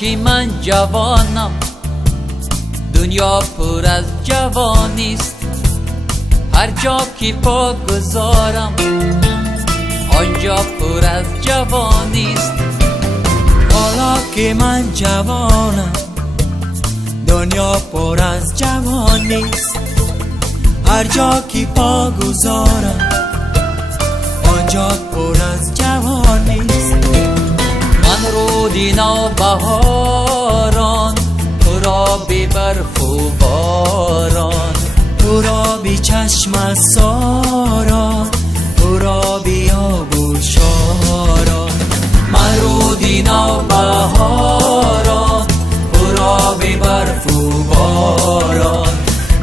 که من جوانم، دنیا پر از جوانیست. هر جا که پا گذارم آنجا پر از جوانیست. حالا که من جوانم، دنیا پر از جوانیست. هر جا که پا گذارم آنجا پر از جوانیست. من رودی نوبهاران، تو را بی برف و باران، تو را بی چشم ساران، تو را بی آب و شاران. من رودی نوبهاران، تو را بی برف و باران،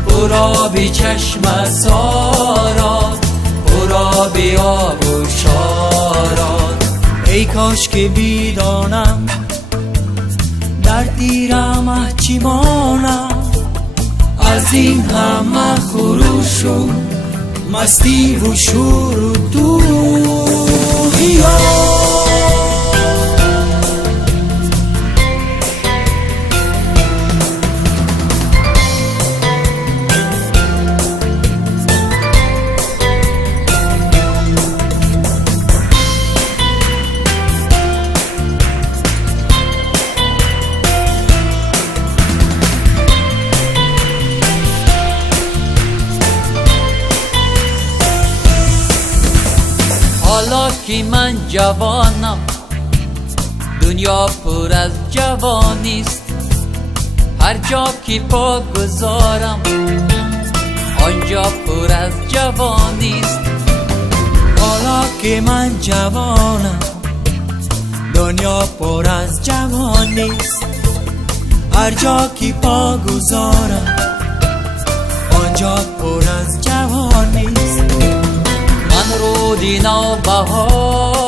تو را بی چشم ساران، تو را بی آب و شاران. ای کاش که بیدانم در دیرم چی مانم، از این همه خروش و مستی و شور و دوغیا. حالا که من جوانم، دنیا پر از جوانیست. هر جا که پا گذارم آنجا پر از جوانیست. حالا که من جوانم، دنیا پر از جوانیست. هر جا که پا گذارم آنجا پر از جوانیست. من رودی نوبهاران،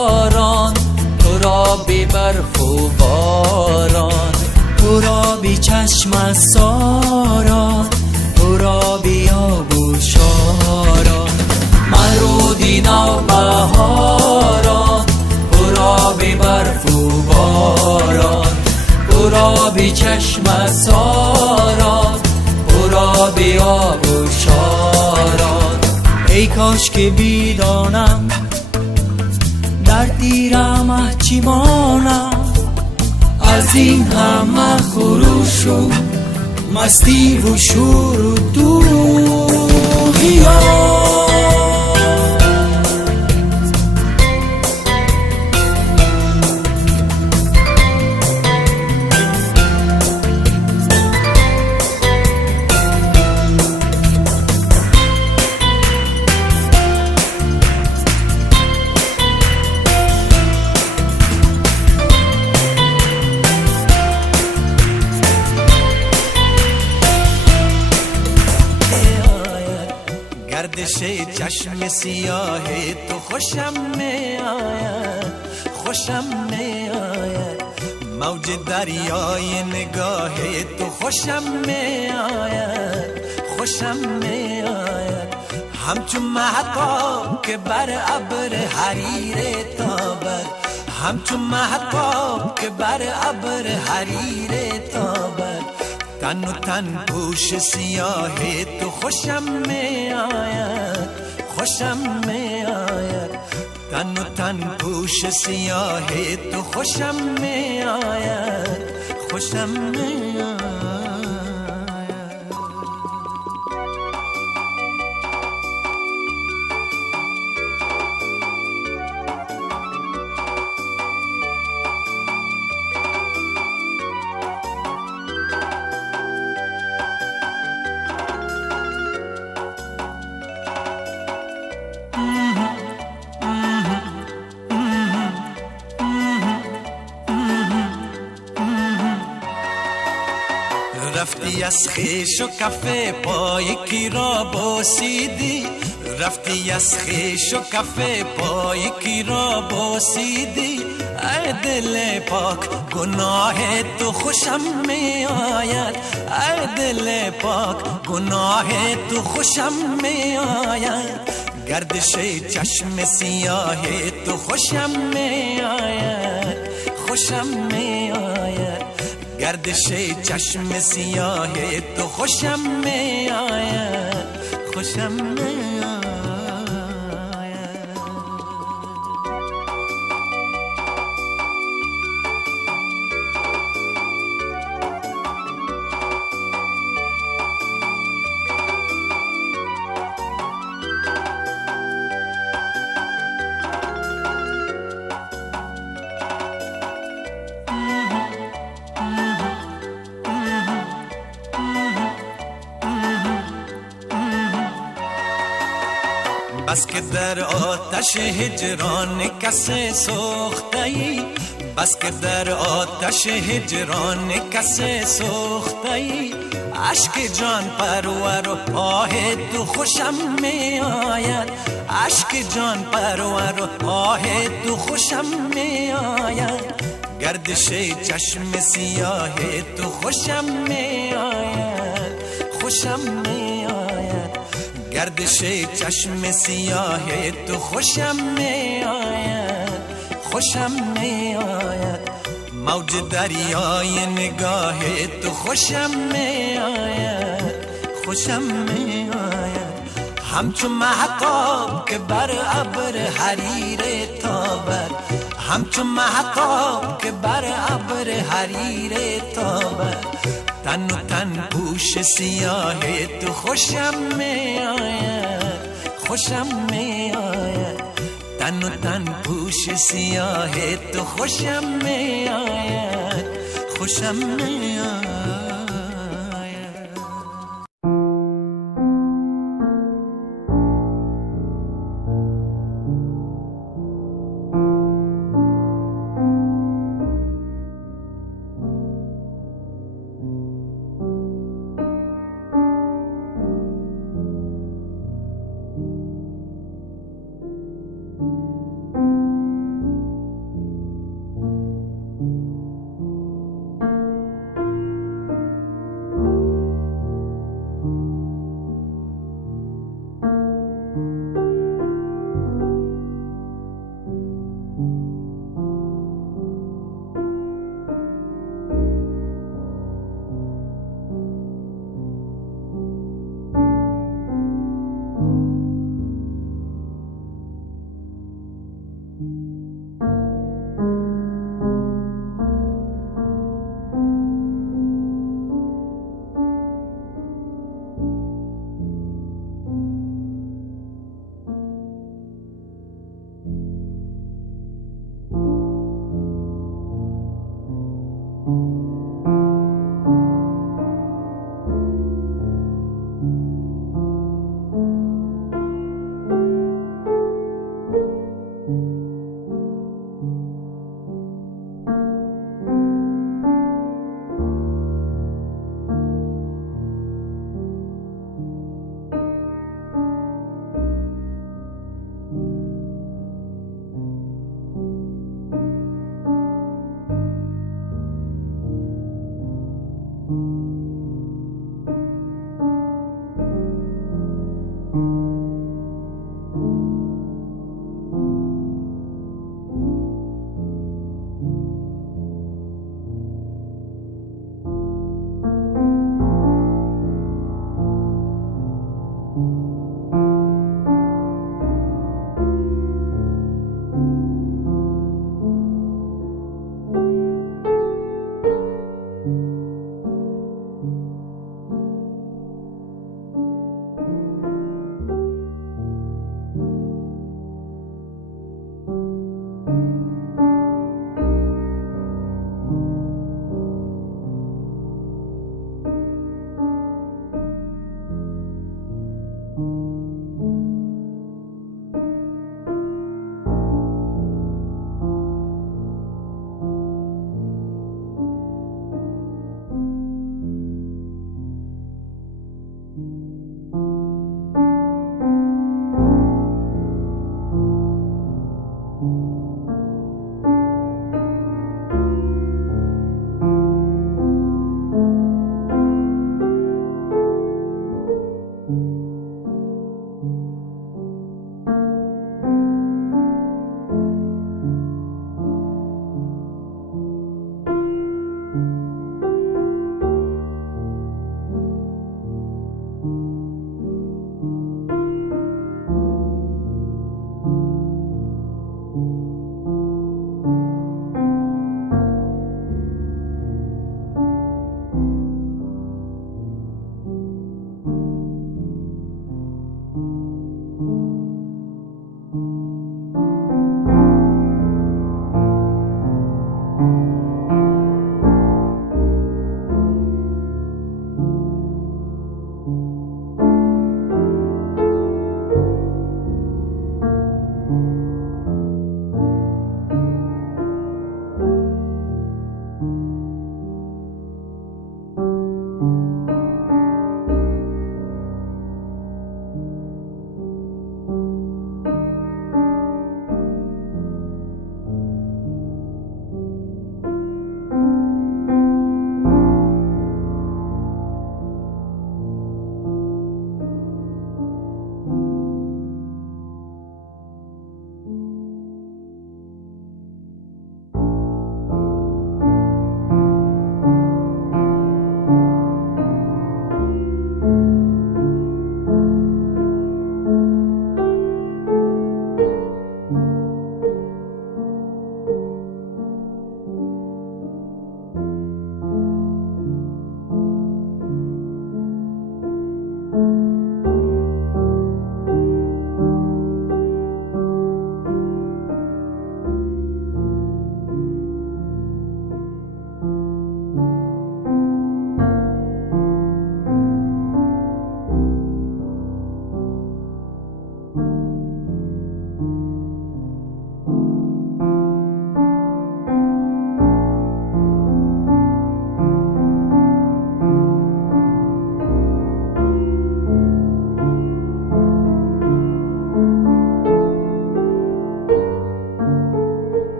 تو را بی برف و باران، تو را بی چشم ساران، تو را بی آب و شاران. من رودی نوبهاران، تو را بی برف و باران، تو را بی چشم ساران، تو را بی آب و شاران. ای کاش که بیدانم در دیرم چی مانم، از این همه خروش و مستی و شور و دوغیا. گردش چشم سیاه تو خوشم می آید، خوشم می آید. موج دریای نگاه تو خوشم می آید، خوشم می آید. همچون مهتاب که بر ابر حریر تابد، همچون مهتاب که بر ابر حریر تابد. تن و تن پوش سیاه تو خوشم می آید، خوشم می آید. تن و تن پوش سیاه تو خوشم می آید، خوشم می آید. رفتی از خیش و کفه پای کی را بوسیدی، رفتی از خیش و کفه پای کی را بوسیدی. ای دل پاک گناه تو خوشم می آید، ای دل پاک گناه تو خوشم می آید. گردش چشم سیاه تو خوشم می آید، خوشم می آید. گردش چشم سیاه تو خوشم می آید، خوشم می آید. بس که در آتش هجران کس سوخته ای، بس که در آتش هجران کس سوخته ای، عشق جان پرور و آه تو خوشم می آید، عشق جان پرور و آه تو خوشم می آید. گردش چشم سیاه تو خوشم می آید، خوشم می آید. گردش چشم سیاه تو خوشم می آید، خوشم می آید. موج دریای نگاه تو خوشم می آید، خوشم می آید. همچون مهتاب که بر ابر حریر تابد، همچون مهتاب که بر ابر حریر تابد. تن و تن پوش سیاه تو خوشم می آید، خوشم می آید. تن و تن پوش سیاه تو خوشم می آید، خوشم می آید.